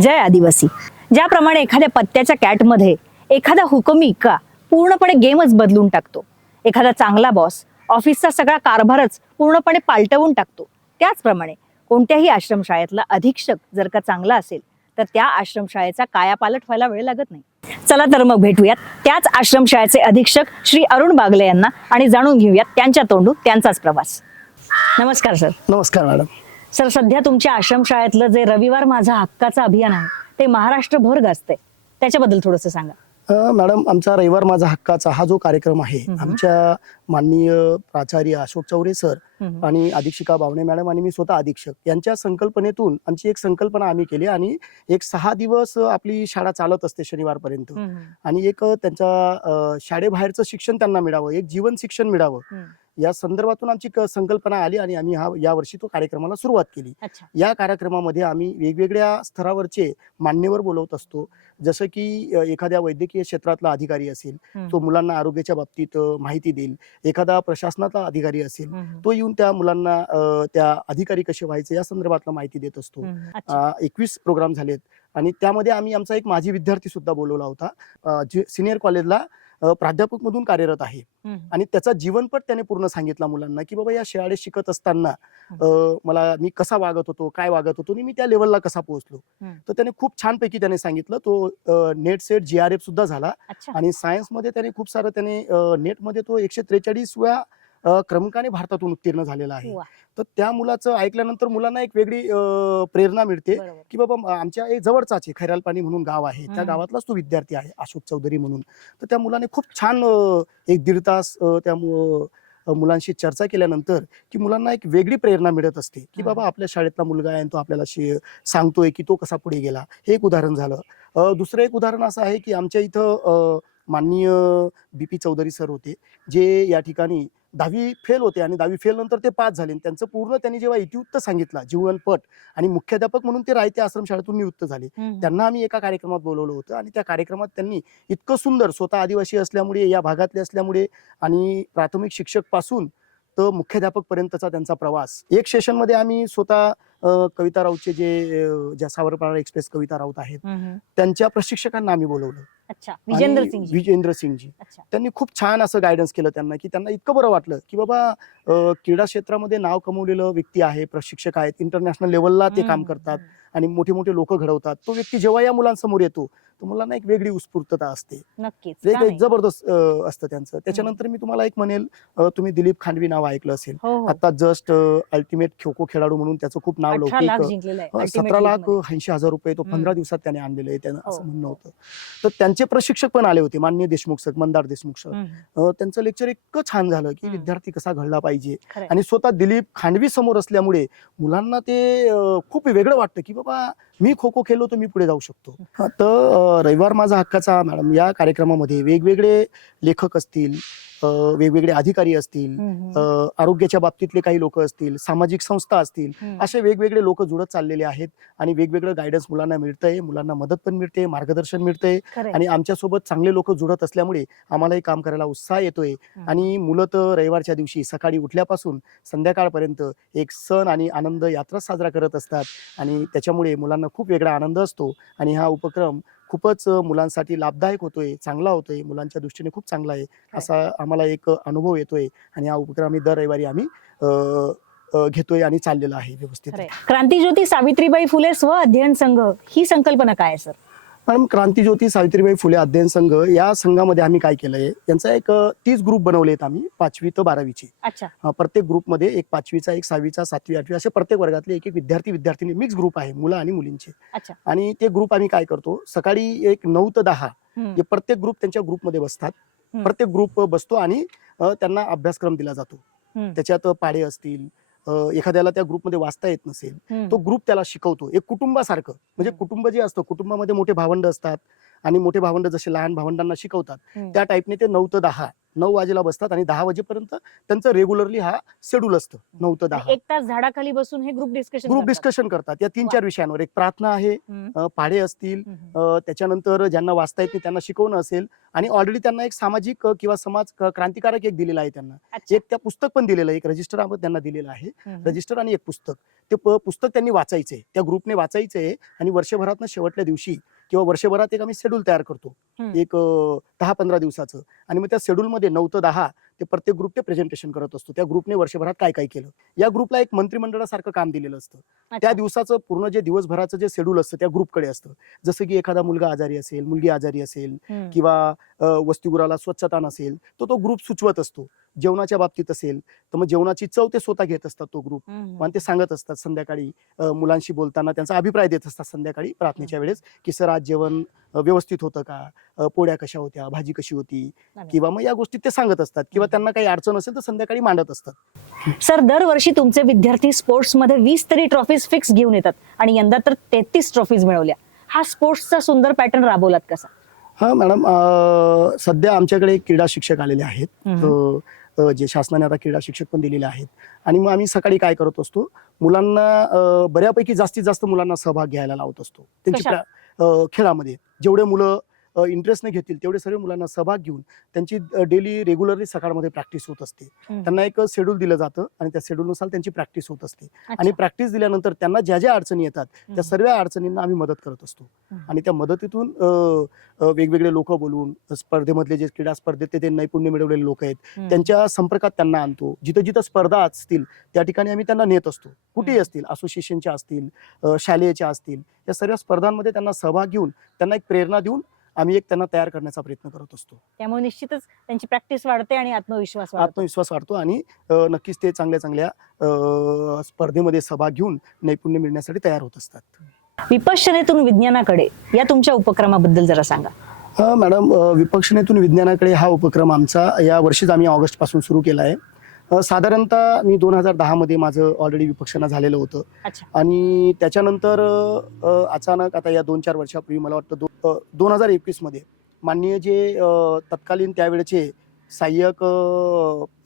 जय आदिवासी. ज्याप्रमाणे एखाद्या पत्त्याच्या कॅटमध्ये एखादा हुकमी का पूर्णपणे गेमच बदलून टाकतो. एखादा चांगला बॉस ऑफिसचा सगळा कारभारच पूर्णपणे पालटवून टाकतो. त्याचप्रमाणे कोणत्याही आश्रमशाळेतला अधीक्षक जर का चांगला असेल तर त्या आश्रमशाळेचा कायापालट व्हायला वेळ लागत नाही. चला तर मग भेटूयात. त्याच आश्रमशाळेचे अधीक्षक श्री अरुण बागले यांना आणि जाणून घेऊयात त्यांच्या तोंडू त्यांचाच प्रवास. नमस्कार सर नमस्कार मॅडम सर सध्या तुमच्या आश्रमशाळेतलं जे रविवार माझा हक्काचं अभियान आहे ते महाराष्ट्रभर गाजतंय त्याच्याबद्दल थोडस सांगा मॅडम आमचा रविवार माझा हक्काचा हा जो कार्यक्रम आहे. आमच्या माननीय प्राचार्य अशोक चौरे सर. आणि अधीक्षिका बावणे मॅडम आणि मी स्वतः अधीक्षक यांच्या संकल्पनेतून आमची एक संकल्पना आम्ही केली आणि एक सहा दिवस आपली शाळा चालत असते शनिवारपर्यंत. आणि एक त्यांच्या शाळेबाहेरचं शिक्षण त्यांना मिळावं एक जीवन शिक्षण मिळावं. या संदर्भातून आमची संकल्पना आली आणि आम्ही हा या वर्षी तो कार्यक्रमाला सुरुवात केली. या कार्यक्रमामध्ये आम्ही वेगवेगळ्या स्तरावरचे मान्यवर बोलवत असतो. जसं की एखाद्या वैद्यकीय क्षेत्रातला अधिकारी असेल. तो मुलांना आरोग्याच्या बाबतीत माहिती देईल. एखादा प्रशासनाचा अधिकारी असेल. तो येऊन त्या मुलांना त्या अधिकारी कसे व्हायचे या संदर्भातला माहिती देत असतो. एकवीस प्रोग्राम झालेत. आणि त्यामध्ये आम्ही आमचा एक माजी विद्यार्थी सुद्धा बोलवला होता. सिनियर कॉलेजला प्राध्यापक म्हणून कार्यरत आहे. आणि त्याचा जीवनपट त्याने पूर्ण सांगितला मुलांना की बाबा या शाळेत शिकत असताना मला मी कसा वागत होतो काय वागत होतो आणि मी त्या लेवलला कसा पोहोचलो. तर त्याने खूप छानपैकी त्याने सांगितलं तो NET SET J R F सुद्धा झाला. आणि सायन्समध्ये त्याने खूप सारं त्याने नेटमध्ये तो एकशे त्रेचाळीसव्या क्रमांकाने भारतातून उत्तीर्ण झालेला आहे वा. तर त्या मुलाचं ऐकल्यानंतर मुलांना एक वेगळी अ, प्रेरणा मिळते बरोबर की बाबा आमच्या एक जवळचाच आहे खैरालपाणी म्हणून गाव आहे त्या हम्म. गावातलाच तो विद्यार्थी आहे अशोक चौधरी म्हणून तर त्या मुलाने खूप छान अ, एक दीड तास अ, त्या मु- अ, मुलांशी चर्चा केल्यानंतर की मुलांना एक वेगळी प्रेरणा मिळत असते की. बाबा आपल्या शाळेतला मुलगा आहे आणि तो आपल्याला शे- सांगतोय की तो कसा पुढे गेला हे एक उदाहरण झालं अ, दुसरं एक उदाहरण असं आहे की आमच्या इथं अ, माननीय बी पी चौधरी सर होते जे या ठिकाणी दहावी फेल होते आणि दहावी फेल नंतर ते पास झाले आणि त्यांचं पूर्ण त्यांनी जेव्हा इतिवृत्त सांगितला जीवनपट आणि मुख्याध्यापक म्हणून ते रायते आश्रम शाळेतून नियुक्त झाले. त्यांना आम्ही एका कार्यक्रमात बोलवलं होतं आणि त्या कार्यक्रमात त्यांनी इतकं सुंदर स्वतः आदिवासी असल्यामुळे या भागातले असल्यामुळे आणि प्राथमिक शिक्षकपासून तर मुख्याध्यापक पर्यंतचा त्यांचा प्रवास एक सेशनमध्ये आम्ही स्वतः कविता राऊतचे जे ज्या सावरपाडा एक्सप्रेस कविता राऊत आहेत. त्यांच्या प्रशिक्षकांना आम्ही बोलवलं अच्छा विजेंद्र आणि सिंग विजेंद्र सिंगजी. अच्छा. त्यांनी खूप छान असं गायडन्स केलं त्यांना की त्यांना इतकं बरं वाटलं की बाबा अ, क्रीडा क्षेत्रामध्ये नाव कमवलेलं व्यक्ती आहे प्रशिक्षक आहेत इंटरनॅशनल लेवलला ते काम हम्म. करतात आणि मोठे मोठे लोक घडवतात. तो व्यक्ती जेव्हा या मुलांसमोर येतो तर मुलांना एक वेगळी उत्स्फूर्तता असते नक्कीच? एक जबरदस्त अ, असतं त्यांचं त्याच्यानंतर मी तुम्हाला एक म्हणेल अ, तुम्ही दिलीप खांडवी नाव ऐकलं असेल हो हो आता जस्ट अल्टिमेट खो खो खेळाडू म्हणून त्याचं खूप नाव अठरा लाख लौकिक जिंकलेला आहे अ, Ultimate सतरा लाखमध्ये. ऐंशी हजार रुपये तो हम्म. पंधरा दिवसात त्याने आणलेले आहे त्यानं असं हो, म्हणणं. होतं तर त्यांचे प्रशिक्षक पण आले होते माननीय देशमुख सर मंदार देशमुख सर हम्म. अ, त्यांचं लेक्चर इतकं छान झालं की हम्म. विद्यार्थी कसा घडला पाहिजे खरंय. आणि स्वतः दिलीप खांडवी समोर असल्यामुळे मुलांना ते अ, खूप वेगळं वाटतं की बाबा मी खो खो खेळलो तर मी पुढे जाऊ शकतो. तर रविवार माझा हक्काचा मॅडम या कार्यक्रमामध्ये वेगवेगळे लेखक असतील वेगवेगळे अधिकारी असतील आरोग्याच्या बाबतीतले काही लोक असतील सामाजिक संस्था असतील. असे वेगवेगळे लोक जुळत चाललेले आहेत आणि वेगवेगळं गायडन्स मुलांना मिळतंय मुलांना मदत पण मिळते मार्गदर्शन मिळतंय. आणि आमच्यासोबत चांगले लोक जुळत असल्यामुळे आम्हालाही काम करायला उत्साह येतोय. आणि मुलं तर रविवारच्या दिवशी सकाळी उठल्यापासून संध्याकाळपर्यंत एक सण आणि आनंद यात्रा साजरा करत असतात आणि त्याच्यामुळे मुलांना खूप वेगळा आनंद असतो आणि हा उपक्रम खूपच मुलांसाठी लाभदायक होतोय चांगला होतोय मुलांच्या दृष्टीने खूप चांगला आहे असा आम्हाला एक अनुभव येतोय आणि हा उपक्रम आम्ही दर रविवारी आम्ही घेतोय आणि चाललेला आहे व्यवस्थित खरंय. क्रांतीज्योती सावित्रीबाई फुले स्व अध्ययन संघ ही संकल्पना काय आहे सर? मॅडम क्रांतीज्योती सावित्रीबाई फुले अध्ययन संघ या संघामध्ये आम्ही काय केलंय? यांचा एक तीस ग्रुप बनवले आहेत आम्ही पाचवी तर बारावीचे. अच्छा. प्रत्येक ग्रुपमध्ये एक पाचवीचा एक सहावीचा सातवी आठवी असे प्रत्येक वर्गातले एक एक विद्यार्थी विद्यार्थिनी मिक्स ग्रुप आहे मुलं आणि मुलींचे. आणि ते ग्रुप आम्ही काय करतो? सकाळी एक नऊ ते दहा. हे प्रत्येक ग्रुप त्यांच्या ग्रुपमध्ये बसतात. प्रत्येक ग्रुप बसतो आणि त्यांना अभ्यासक्रम दिला जातो. त्याच्यात पाडे असतील एखाद्याला त्या ग्रुपमध्ये वाचता येत नसेल. तो ग्रुप त्याला शिकवतो एक कुटुंबासारखं म्हणजे. कुटुंब जे असतं कुटुंबामध्ये मोठे भावंड असतात आणि मोठे भावंड जसे लहान भावंडांना शिकवतात. त्या टाईपने ते नऊ ते दहा नऊ वाजेला बसतात आणि दहा वाजेपर्यंत त्यांचं रेग्युलरली हा शेड्यूल असतं नऊ ते दहा. एक तास झाडाखाली बसून हे ग्रुप डिस्कशन ग्रुप डिस्कशन करतात. या तीन. चार विषयांवर. एक प्रार्थना आहे पाढे असतील त्याच्यानंतर ज्यांना वाचता येत नाही त्यांना शिकवणं असेल आणि ऑलरेडी त्यांना एक सामाजिक किंवा समाज क्रांतिकारक एक दिलेला आहे त्यांना. एक त्या पुस्तक पण दिलेलं आहे एक रजिस्टर त्यांना दिलेलं आहे. रजिस्टर आणि एक पुस्तक. ते पुस्तक त्यांनी वाचायचंय. त्या ग्रुपने वाचायचंय आणि वर्षभरात शेवटल्या दिवशी किंवा वर्षभरात एक आम्ही शेड्यूल तयार करतो. एक दहा पंधरा दिवसाचं. आणि मग त्या शेड्यूलमध्ये नऊ ते दहा ते प्रत्येक ग्रुप ते प्रेझेंटेशन करत असतो. त्या ग्रुपने वर्षभरात काय काय केलं? या ग्रुपला एक मंत्रिमंडळासारखं काम दिलेलं असतं. त्या दिवसाचं पूर्ण जे दिवसभराचं जे शेड्यूल असतं त्या ग्रुपकडे असतं. जसं की एखादा मुलगा आजारी असेल मुलगी आजारी असेल किंवा अ, वसतिगृहाला स्वच्छता नसेल तर तो ग्रुप सुचवत असतो. जेवणाच्या बाबतीत असेल तर मग जेवणाची चव ते स्वतः घेत असतात तो ग्रुप आणि ते सांगत असतात संध्याकाळी मुलांशी बोलताना त्यांचा अभिप्राय देत असतात संध्याकाळी प्रार्थनेच्या वेळेस की सर आज जेवण व्यवस्थित होतं का? पोळ्या कशा होत्या? भाजी कशी होती? किंवा मग या गोष्टी ते सांगत असतात किंवा. त्यांना काही अडचण असेल तर संध्याकाळी मांडत असतात. सर दरवर्षी तुमचे विद्यार्थी स्पोर्ट्समध्ये वीस तरी ट्रॉफीज फिक्स घेऊन येतात आणि यंदा तर तेहतीस ट्रॉफीज मिळवल्या. हा स्पोर्ट्सचा सुंदर पॅटर्न राबवलात कसा? हा मॅडम सध्या आमच्याकडे क्रीडा शिक्षक आलेले आहेत. जे शासनाने आता क्रीडा शिक्षक पण दिलेले आहेत. आणि मग आम्ही सकाळी काय करत असतो? मुलांना बऱ्यापैकी जास्तीत जास्त मुलांना सहभाग घ्यायला लावत असतो. त्यांची कशात? प्रा- अ, खेळामध्ये. जेवढे मुलं इंटरेस्टने घेतील तेवढे सर्व मुलांना सहभाग घेऊन त्यांची डेली रेग्युलरली सकाळमध्ये प्रॅक्टिस होत असते. त्यांना एक शेड्यूल दिलं जातं आणि त्या शेड्यूलनुसार त्यांची प्रॅक्टिस होत असते. आणि प्रॅक्टिस दिल्यानंतर त्यांना ज्या ज्या अडचणी येतात त्या सर्व अडचणींना आम्ही मदत करत असतो. आणि त्या मदतीतून वेगवेगळे लोक बोलून स्पर्धेमधले जे क्रीडा स्पर्धेत ते- नैपुण्य मिळवलेले लोक आहेत त्यांच्या संपर्कात त्यांना आणतो. जिथं जिथं स्पर्धा असतील त्या ठिकाणी आम्ही त्यांना नेत असतो. कुठेही. असतील असोसिएशनच्या असतील शालेयच्या असतील या सर्व स्पर्धांमध्ये त्यांना सहभाग घेऊन त्यांना एक प्रेरणा देऊन आम्ही एक त्यांना तयार करण्याचा प्रयत्न करत असतो. त्यामुळे निश्चितच त्यांची प्रॅक्टिस वाढते आणि आत्मविश्वास वाढतो. आत्मविश्वास वाढतो आणि अ, नक्कीच ते चांगल्या चांगल्या अ, स्पर्धेमध्ये सहभाग घेऊन नैपुण्य मिळण्यासाठी तयार होत असतात. विपश्यनेतून विज्ञानाकडे या तुमच्या उपक्रमाबद्दल जरा सांगा. मॅडम अ, विपक्षनेतून विज्ञानाकडे हा उपक्रम आमचा या वर्षीच आम्ही ऑगस्टपासून सुरू केला आहे. साधारणतः मी दोन हजार दहामध्ये माझं ऑलरेडी विपक्षना झालेलं होतं. आणि त्याच्यानंतर अचानक आता या दोन चार वर्षापूर्वी मला वाटतं दो दोन हजार एकवीसमध्ये माननीय जे तत्कालीन त्यावेळेचे सहाय्यक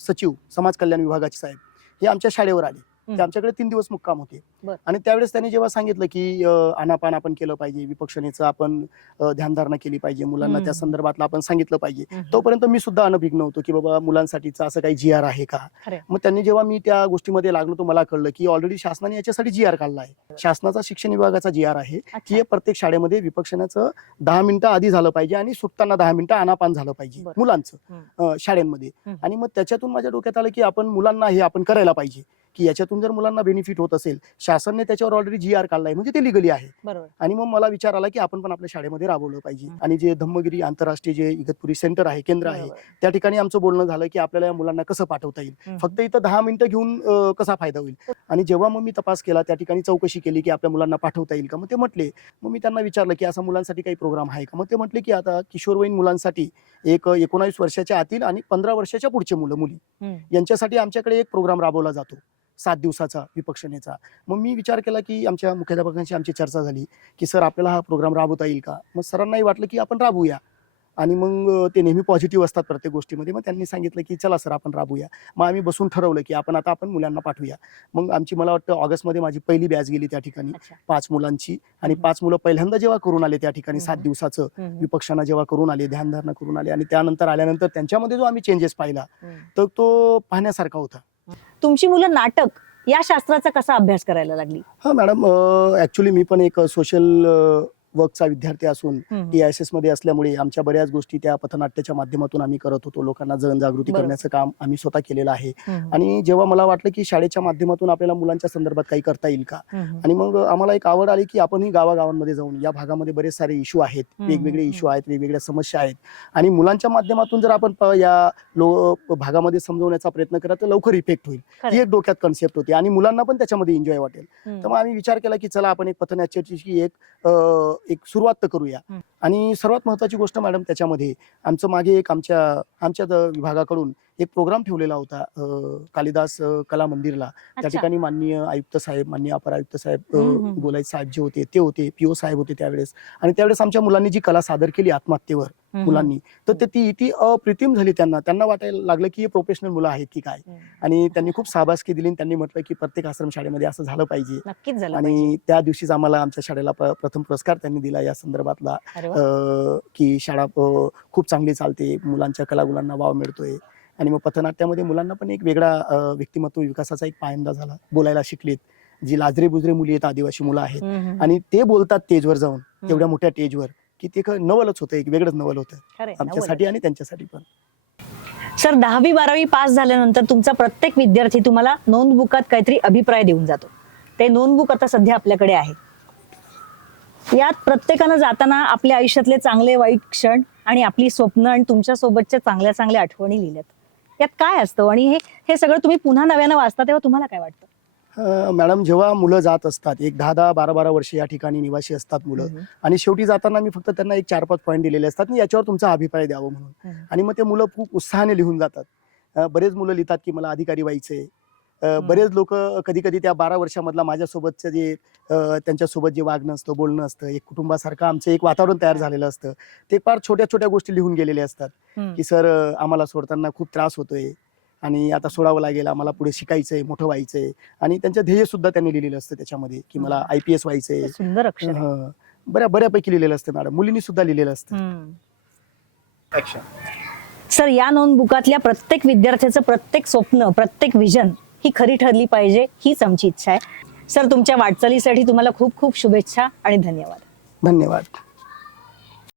सचिव समाज कल्याण विभागाचे साहेब हे आमच्या शाळेवर आले. ते आमच्याकडे तीन दिवस मुक्काम होते. बर. आणि त्यावेळेस त्यांनी जेव्हा सांगितलं की अ, आनापान आपण केलं पाहिजे विपक्षनेचं आपण अ, ध्यानधारणा केली पाहिजे मुलांना हम्म. त्या संदर्भातलं आपण सांगितलं पाहिजे तोपर्यंत मी सुद्धा अनभिज्ञ होतो की बाबा मुलांसाठीचं असं काही जी आर आहे का खरंय. मग त्यांनी जेव्हा मी त्या गोष्टीमध्ये लागलो तर मला कळलं की ऑलरेडी शासनाने याच्यासाठी जी आर काढला आहे शासनाचा शिक्षण विभागाचा जी आर आहे की हे प्रत्येक शाळेमध्ये विपक्षणाचं दहा मिनिटं आधी झालं पाहिजे आणि सुटताना दहा मिनिटं आनापान झालं पाहिजे बरं. मुलांचं हम्म. अं, शाळेमध्ये हम्म. आणि मग त्याच्यातून माझ्या डोक्यात आलं की आपण मुलांना हे आपण करायला पाहिजे की याच्यातून जर मुलांना बेनिफिट होत असेल शासनाने त्याच्यावर ऑलरेडी जी आर काढलाय म्हणजे ते लिगली आहे. बरोबर. आणि मग मला विचार आला की आपण पण आपल्या शाळेमध्ये राबवलं पाहिजे. आणि जे धम्मगिरी आंतरराष्ट्रीय जे इगतपुरी सेंटर आहे केंद्र आहे. त्या ठिकाणी आमचं बोलणं झालं की आपल्याला या मुलांना कसं पाठवता येईल. फक्त इथं दहा मिनिटं घेऊन कसा फायदा होईल? आणि जेव्हा मग मी तपास केला त्या ठिकाणी चौकशी केली की आपल्या मुलांना पाठवता येईल का? मग ते म्हटले मग मी त्यांना विचारलं की असा मुलांसाठी काही प्रोग्राम आहे का? मग ते म्हटले की आता किशोरवयीन मुलांसाठी एक एकोणावीस वर्षाच्या आतील आणि पंधरा वर्षाच्या पुढचे मुलं मुली. यांच्यासाठी आमच्याकडे एक प्रोग्राम राबवला जातो. सात दिवसाचा विपक्षनेचा. मग मी विचार केला की आमच्या मुख्याध्यापकांशी आमची चर्चा झाली की सर आपल्याला हा प्रोग्राम राबवता येईल का? मग सरांनाही वाटलं की आपण राबवूया. आणि मग ते नेहमी पॉझिटिव्ह असतात प्रत्येक गोष्टीमध्ये मग त्यांनी सांगितलं की चला सर आपण राबूया मग आम्ही बसून ठरवलं की आपण आता आपण मुलांना पाठवूया मग आमची मला वाटतं ऑगस्टमध्ये माझी पहिली बॅच गेली त्या ठिकाणी पाच मुलांची आणि. पाच मुलं पहिल्यांदा जेव्हा करून आले त्या ठिकाणी सात. दिवसाचं. विपक्षांना जेव्हा करून आले ध्यानधारणा करून आले आणि त्यानंतर आल्यानंतर त्यांच्यामध्ये जो आम्ही चेंजेस पाहिला. तर तो पाहण्यासारखा होता तुमची मुलं नाटक या शास्त्राचा कसा अभ्यास करायला लागली हा मॅडम ऍक्च्युली मी पण एक सोशल वर्कचा विद्यार्थी असून टी आय एस एसमध्ये असल्यामुळे आमच्या बऱ्याच गोष्टी त्या पथनाट्याच्या माध्यमातून आम्ही करत होतो लोकांना जनजागृती. करण्याचं काम आम्ही स्वतः केलेलं आहे. आणि जेव्हा मला वाटलं की शाळेच्या माध्यमातून आपल्याला मुलांच्या संदर्भात काही करता येईल का. आणि मग आम्हाला एक आवड आली की आपणही गावागावांमध्ये जाऊन या भागामध्ये बरेच सारे इश्यू आहेत वेगवेगळे इश्यू आहेत वेगवेगळ्या समस्या आहेत आणि मुलांच्या माध्यमातून जर आपण या लो भागामध्ये समजवण्याचा प्रयत्न केला तर लवकर इफेक्ट होईल. ही एक डोक्यात कन्सेप्ट होती आणि मुलांना पण त्याच्यामध्ये एन्जॉय वाटेल. तर मग आम्ही विचार केला की चला आपण एक पथनाट्याची एक एक सुरुवात तर करूया. आणि सर्वात महत्वाची गोष्ट मॅडम त्याच्यामध्ये आमचं मागे एक आमच्या आमच्या विभागाकडून एक प्रोग्राम ठेवलेला होता कालिदास कला मंदिरला. त्या. ठिकाणी माननीय आयुक्त साहेब माननीय अपर आयुक्त साहेब गोलाईत साहेब जे होते ते होते पीओ साहेब होते त्यावेळेस. आणि त्यावेळेस आमच्या मुलांनी जी कला सादर केली आत्महत्येवर. मुलांनी तर ते ती ती अप्रितिम झाली त्यांना. त्यांना वाटायला लागलं की हे प्रोफेशनल मुलं आहेत की काय. आणि त्यांनी खूप शाबासकी दिली आणि त्यांनी म्हटलं की प्रत्येक आश्रमशाळेमध्ये असं झालं पाहिजे. आणि त्या दिवशीच आम्हाला आमच्या शाळेला प्रथम पुरस्कार त्यांनी दिला या संदर्भातला. की शाळा खूप चांगली चालते मुलांच्या कलागुणांना वाव मिळतोय. आणि मग पथनाट्यामध्ये मुलांना पण एक वेगळा व्यक्तिमत्व विकासाचा एक पायंदा झाला. बोलायला शिकलीत. जी लाजरे बुजरे मुली आहेत आदिवासी मुलं आहेत. आणि ते बोलतात स्टेजवर जाऊन. एवढ्या मोठ्या स्टेजवर की ते नवलच होतं एक वेगळंच नवल होतं. आमच्यासाठी आणि त्यांच्यासाठी पण. सर दहावी बारावी पास झाल्यानंतर तुमचा प्रत्येक विद्यार्थी तुम्हाला नोंदबुकात काहीतरी अभिप्राय देऊन जातो. ते नोंदबुक आता सध्या आपल्याकडे आहे. यात प्रत्येकानं जाताना आपल्या आयुष्यातले चांगले वाईट क्षण आणि आपली स्वप्न आणि तुमच्या सोबतच्या चांगल्या चांगल्या आठवणी लिहिल्यात. यात काय असतं? आणि हे हे सगळं तुम्ही पुन्हा नव्यानं वाचता तेव्हा तुम्हाला काय वाटतं? मॅडम जेव्हा मुलं जात असतात एक दहा दहा बारा बारा वर्ष या ठिकाणी निवासी असतात मुलं. आणि शेवटी जाताना मी फक्त त्यांना एक चार पाच पॉईंट दिलेले असतात आणि याच्यावर तुमचा अभिप्राय द्यावं म्हणून. आणि मग ते मुलं खूप उत्साहाने लिहून जातात. बरेच मुलं लिहितात की मला अधिकारी व्हायचंय. अं, बरेच लोक कधी कधी त्या बारा वर्षामधला माझ्यासोबतचं जे त्यांच्यासोबत जे वागणं असतं बोलणं असतं एक कुटुंबासारखं आमचं एक वातावरण तयार झालेलं असतं. ते फार छोट्या छोट्या गोष्टी लिहून गेलेले असतात. की सर आम्हाला सोडताना खूप त्रास होतोय आणि आता सोडावं लागेल आम्हाला पुढे शिकायचंय मोठं व्हायचंय. आणि त्यांचं ध्येय सुद्धा त्यांनी लिहिलेलं असतं त्याच्यामध्ये की मला आय पी एस व्हायचंय. सुंदर अक्षर. बऱ्या बऱ्यापैकी लिहिलेलं असतं मॅडम. मुलींनी सुद्धा लिहिलेलं असतं. सर या नोंदबुकातल्या प्रत्येक विद्यार्थ्याचं प्रत्येक स्वप्न प्रत्येक विजन ही खरी ठरली पाहिजे हीच आमची इच्छा आहे. सर तुमच्या वाटचालीसाठी तुम्हाला खूप खूप शुभेच्छा आणि धन्यवाद. धन्यवाद.